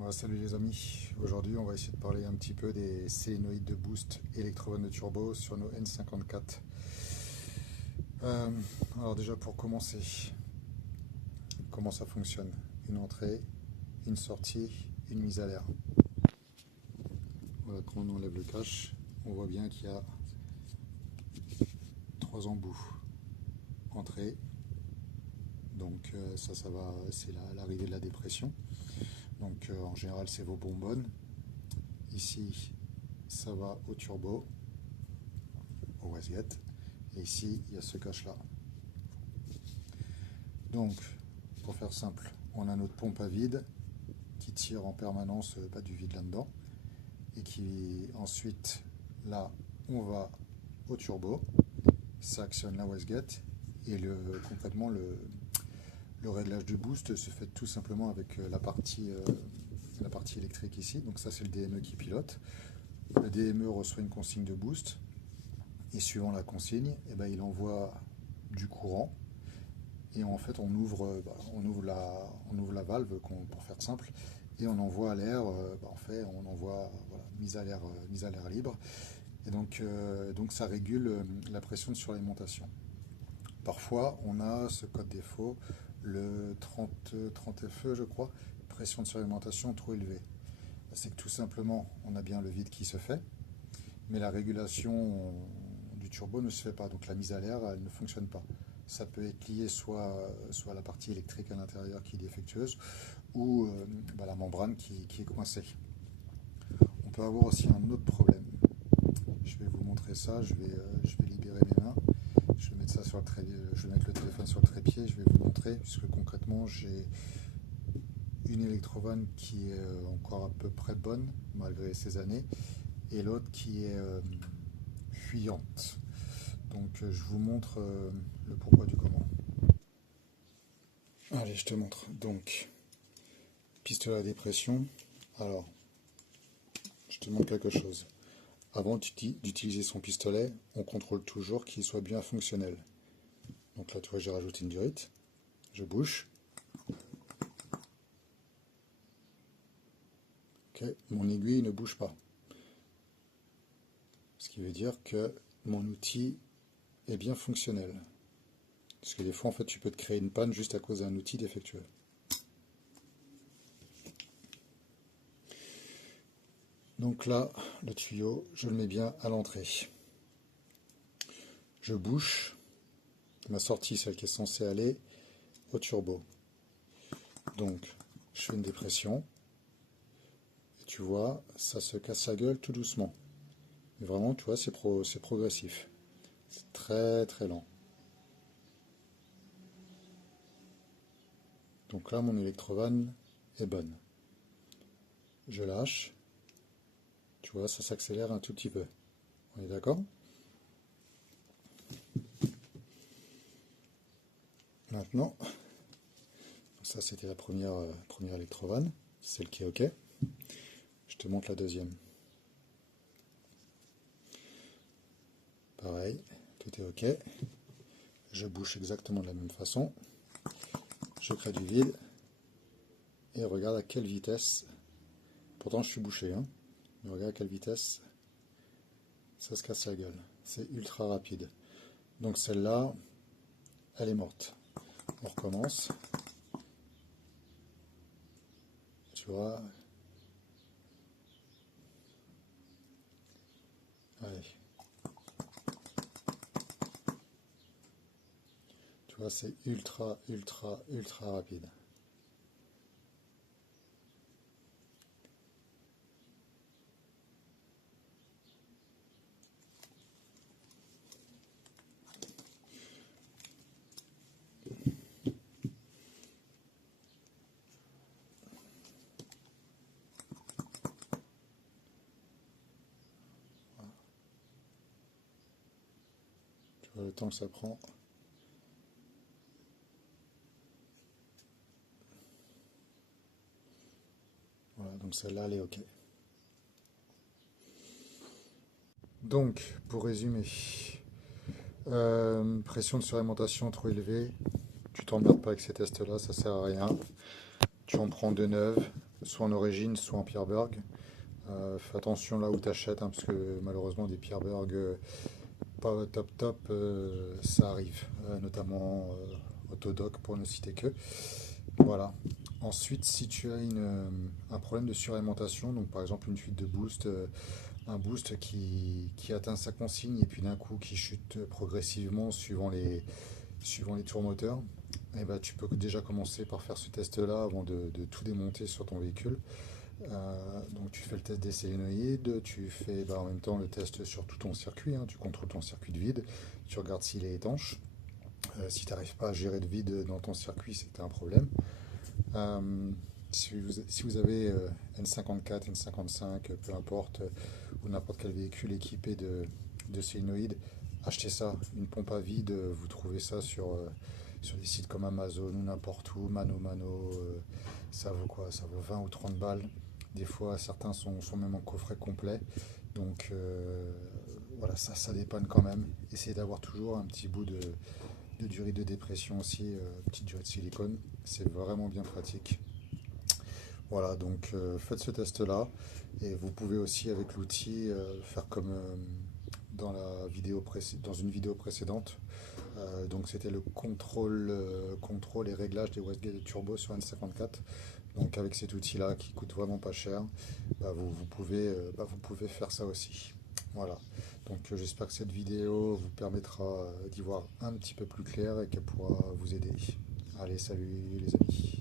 Ouais, salut les amis, aujourd'hui on va essayer de parler un petit peu des solénoïdes de boost électrovannes de turbo sur nos N54. Euh, alors déjà pour commencer, comment ça fonctionne? Une entrée, une sortie, une mise à l'air. Voilà, quand on enlève le cache, on voit bien qu'il y a trois embouts. Entrée, donc ça va, c'est l'arrivée de la dépression. Donc en général c'est vos bonbonnes. Ici ça va au turbo, au wastegate. Et ici, il y a ce cache-là. Donc, pour faire simple, on a notre pompe à vide qui tire en permanence pas du vide là-dedans. Et qui ensuite, là, on va au turbo. Ça actionne la wastegate. Et concrètement, le réglage du boost se fait tout simplement avec la partie électrique ici. Donc ça, c'est le DME qui pilote. Le DME reçoit une consigne de boost. Et suivant la consigne, eh ben, il envoie du courant. Et en fait, on ouvre la valve, pour faire simple, et on envoie à l'air, en fait, on envoie voilà, mise à l'air libre. Et donc ça régule la pression de suralimentation. Parfois, on a ce code défaut, le 30 FE, je crois, pression de suralimentation trop élevée. C'est que tout simplement, on a bien le vide qui se fait, mais la régulation du turbo ne se fait pas. Donc la mise à l'air, elle ne fonctionne pas. Ça peut être lié soit à la partie électrique à l'intérieur qui est défectueuse, ou la membrane qui est coincée. On peut avoir aussi un autre problème. Je vais vous montrer ça, je vais libérer mes mains. Je vais mettre ça sur le trépied, je vais mettre le téléphone sur le trépied, je vais vous montrer, puisque concrètement j'ai une électrovanne qui est encore à peu près bonne, malgré ces années, et l'autre qui est fuyante. Donc je vous montre le pourquoi du comment. Allez, je te montre. Donc, pistolet à dépression. Alors, je te montre quelque chose. Avant d'utiliser son pistolet, on contrôle toujours qu'il soit bien fonctionnel. Donc là, tu vois, j'ai rajouté une durite. Je bouche. Ok, mon aiguille ne bouge pas. Ce qui veut dire que mon outil est bien fonctionnel. Parce que des fois, en fait, tu peux te créer une panne juste à cause d'un outil défectueux. Donc là, le tuyau, je le mets bien à l'entrée. Je bouche ma sortie, celle qui est censée aller au turbo. Donc, je fais une dépression. Et tu vois, ça se casse la gueule tout doucement. Mais vraiment, tu vois, c'est progressif. C'est très très lent. Donc là, mon électrovanne est bonne. Je lâche. Tu vois, ça s'accélère un tout petit peu. On est d'accord? Maintenant, ça c'était la première électrovanne, celle qui est OK. Je te montre la deuxième. Pareil, tout est OK. Je bouche exactement de la même façon. Je crée du vide. Et regarde à quelle vitesse. Pourtant, je suis bouché, hein. Mais regarde à quelle vitesse ça se casse la gueule. C'est ultra rapide. Donc celle-là, elle est morte. On recommence. Tu vois. Allez. Tu vois, c'est ultra rapide. Tu vois le temps que ça prend. Voilà, donc celle-là, elle est OK. Donc, pour résumer, pression de suralimentation trop élevée, tu t'emmerdes pas avec ces tests-là, ça sert à rien. Tu en prends de neuves, soit en origine, soit en Pierberg. Fais attention là où tu achètes, hein, parce que malheureusement des Pierberg pas top top, ça arrive, notamment Autodoc pour ne citer que. Voilà. Ensuite, si tu as un problème de suralimentation, donc par exemple une fuite de boost, un boost qui atteint sa consigne et puis d'un coup qui chute progressivement suivant les tours moteurs, eh ben, tu peux déjà commencer par faire ce test-là avant de tout démonter sur ton véhicule. Donc tu fais le test des solénoïdes, tu fais en même temps le test sur tout ton circuit, hein, tu contrôles ton circuit de vide, tu regardes s'il est étanche. Si tu n'arrives pas à gérer de vide dans ton circuit, c'est que tu as un problème. Euh, si vous avez N54, N55, peu importe, ou n'importe quel véhicule équipé de solénoïdes, achetez ça, une pompe à vide, vous trouvez ça sur des sites comme Amazon ou n'importe où, Mano Mano, ça vaut quoi? Ça vaut 20 ou 30 balles. Des fois, certains sont même en coffret complet. Donc voilà, ça dépanne quand même. Essayez d'avoir toujours un petit bout de durée de dépression aussi, petite durée de silicone. C'est vraiment bien pratique. Voilà, donc faites ce test-là. Et vous pouvez aussi avec l'outil faire comme dans une vidéo précédente. Donc c'était le contrôle et réglage des wastegate et turbo sur N54. Donc avec cet outil-là qui coûte vraiment pas cher, vous pouvez faire ça aussi. Voilà. Donc j'espère que cette vidéo vous permettra d'y voir un petit peu plus clair et qu'elle pourra vous aider. Allez, salut les amis.